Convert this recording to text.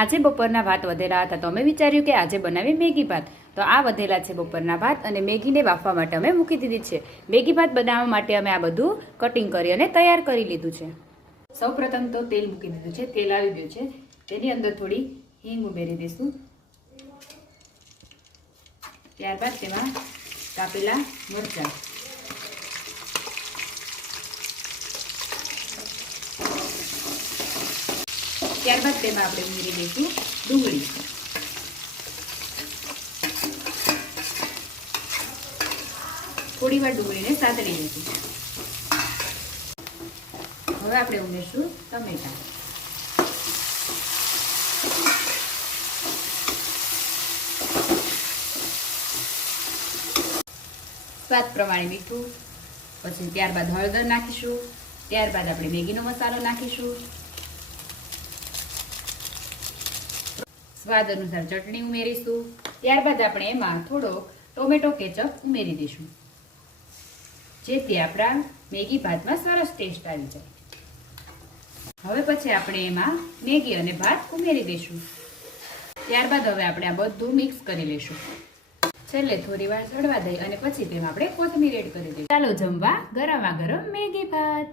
આજે બપોરના ભાત વધેલા હતા તો અમે વિચાર્યું કે આજે બનાવી મેગી ભાત. તો આ વધેલા છે બપોરના ભાત અને મેગીને બાફવા માટે અમે મૂકી દીધી છે. મેગી ભાત બનાવવા માટે અમે આ બધું કટિંગ કરી અને તૈયાર કરી લીધું છે. સૌપ્રથમ તો તેલ મૂકી દીધું છે. તેલ આવી ગયું છે. તેની અંદર થોડી હિંગ ઉમેરી દઈશું. ત્યારબાદ તેમાં કાપેલા મરચાં, ત્યારબાદ તેમાં આપણે ઉમેરી દઈશું ડુંગળી. થોડી વાર ડુંગળીને સાતળી દઈશું. હવે આપણે ઉમેરશું ટમેટા. સ્વાદ પ્રમાણે મીઠું, પછી ત્યારબાદ હળદર નાખીશું. ત્યારબાદ આપણે મેગીનો મસાલો નાખીશું. સ્વાદ અનુસાર ચટણી ઉમેરીશું. ત્યારબાદ આપણે એમાં થોડો ટોમેટો કેચઅપ ઉમેરી દઈશું, જેથી આપણા મેગી ભાતમાં સરસ ટેસ્ટ આવી જાય. હવે પછી આપણે એમાં મેગી અને ભાત ઉમેરી દઈશું. ત્યારબાદ હવે આપણે આ બધું મિક્સ કરી લઈશું. છેલ્લે થોડી વાર ચડવા દઈ અને પછી તેમાં આપણે કોથમીર એડ કરી દઈશું. ચાલો જમવા ગરમા ગરમ મેગી ભાત.